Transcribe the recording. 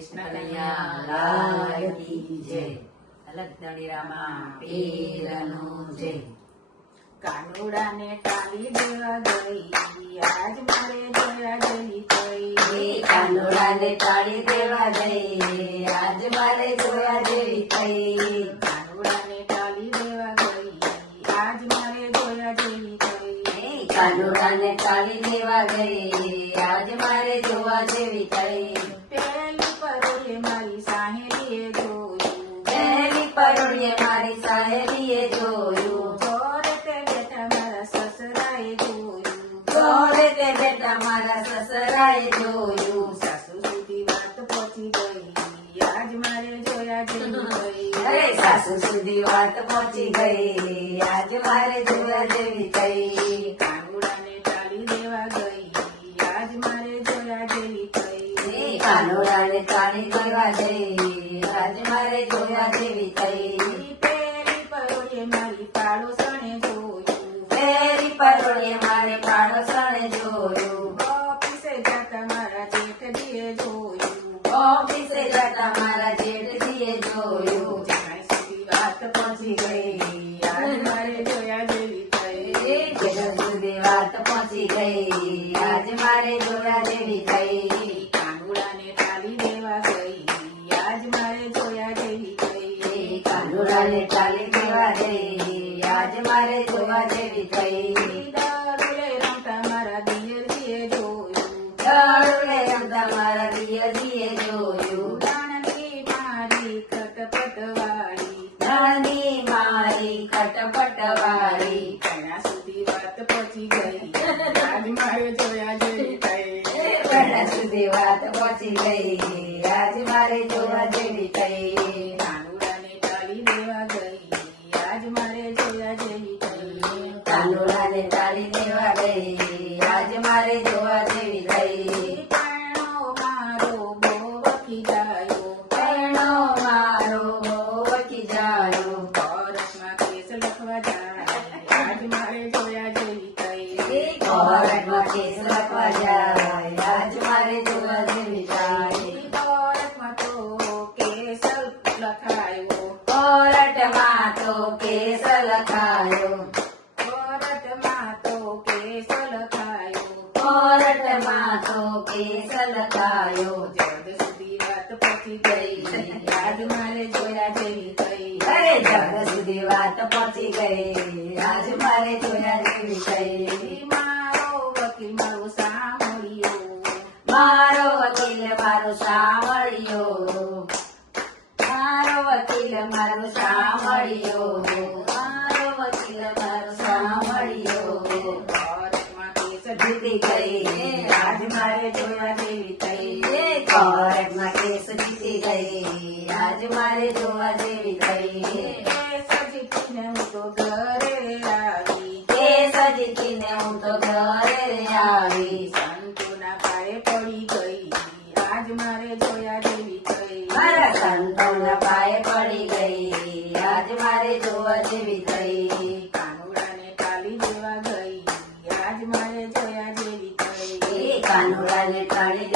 કૃષ્ણ કનૈયા લાલ કી જય. અલગદણીરામાં પીરનું જય. કાનુડાને ટાળી દેવા ગઈ, આજ મારે જોયા જેવી થઈ. કાનુડાને ટાળી દેવા ગઈ, આજ મારે જોયા જેવી થઈ. કાનુડાને ટાળી દેવા ગઈ, આજ મારે જોયા જેવી થઈ. કાનુડાને ટાળી દેવા ગઈ, આજ મારે જોવા જેવી થઈ. પેલી પરોળે મારી સાહેલીએ જોયું, પહેલી પરોળીએ મારી સહેલીએ જોયું. જોડે તે બેઠા મારા સસરાએ જોયું. જોડે તે બેટા મારા સસરાએ જોયું. સાસુ સુધી વાત પહોંચી ગઈ, આજ મારે જોયા જેવી થઈ. અરે સાસુ સુધી વાત પહોંચી ગઈ, આજ મારે જોવા જેવી થઈ. કાનુડાને ટાળી દેવા ગઈ, આજ મારે જોયા જેવી થઈ. કાનુડાને ટાળી દેવા ગઈ, આજ મારે જોવા જેવી થઈ. પેલી પરોળે મારી પાડોશણે જોયું, પહેલી પરોળીએ મારે પાડોશણે જોયું. ઓફિસે જતા મારા જેઠજીએ જોયું. ઓફિસે જતા મારા જેઠજીએ જોયું. જ્યાં સુધી વાત પહોંચી ગઈ, આજ મારે જોયા જેવી થઈ. જેઠ સુધી વાત પહોંચી ગઈ, આજ મારે જોવા જેવી થઈ. કાનુડાને ટાળી દેવા ગઈ, આજ મારે જોયા જેવી થઈ. કાનુડાને ટાળી દેવા ગઈ, આજ મારે જોવા જેવી થઈ. દારૂલે રમતા મારા દિયરજીએ જોયું. દારૂલે રમતા મારા દિયરજીએ જોયું. દાણની મારી ખટપટવાળી, નાની મારી ખટપટવાળી. ત્યાં સુધી વાત પહોંચી ગઈ, આજ મારે જોયા જેવી થઈ. ઘણા સુધી વાત પહોંચી ગઈ, આજ મારે જોવા જેવી થઈ. કાનુડાને ટાળી દેવા ગઈ, આજ મારે જોયા જેવી થઈ. કાનુડાને ટાળી દેવા ગઈ, આજ મારે જોવા જેવી થઈ. પાણો મારો બહુ વખી જાયો, પરણો મારો વકી જાયો. કોર્ટમાં કેસ લખવા જાય, આજ મારે જોયા જેવી થઈ. કોર્ટમાં કેસ લખવા જાય, આજ મારે જોવા જેવી થઈ. કોર્ટમાં તો કેસ લખાયો, કોર્ટમાં તો કેસ લખાયો. કોર્ટમાં તો કેસ લખાયો. કોર્ટમાં તો કેસ લખાયો. જજ સુધી વાત પહોંચી ગઈ, આજ મારે જોયા જેવી થઈ. અરે જગ સુધી વાત પહોંચી ગઈ, આજ મારે જોયા જેવી થઈ. મારો વકીલ મારો સાંભળ્યો, મારો વકીલ મારો સાંભળ્યો. મારો વકીલ મારો સાંભળ્યો. મારો વકીલ મારો સાંભળ્યો. કોર્ટમાં કેસ જીતી ગઈ, આજ મારે જોવા જેવી થઈ. કોર્ટમાં કેસ જીતી ગઈ, આજ મારે જોવા જેવી થઈ. કેસ જીતીને હું તો ઘરે આવી, કેસ જીતીને હું તો ઘરે આવી. સંતોના પાયે પડી ગઈ, આજ મારે જોયા જેવી થઈ. મારા સંતોના પાયે પડી ગઈ, આજ મારે જોવા જેવી થઈ. કાનુડાને ટાળી દેવા ગઈ, આજ મારે જોયા જેવી થઈ. કાનુડાને ટાળી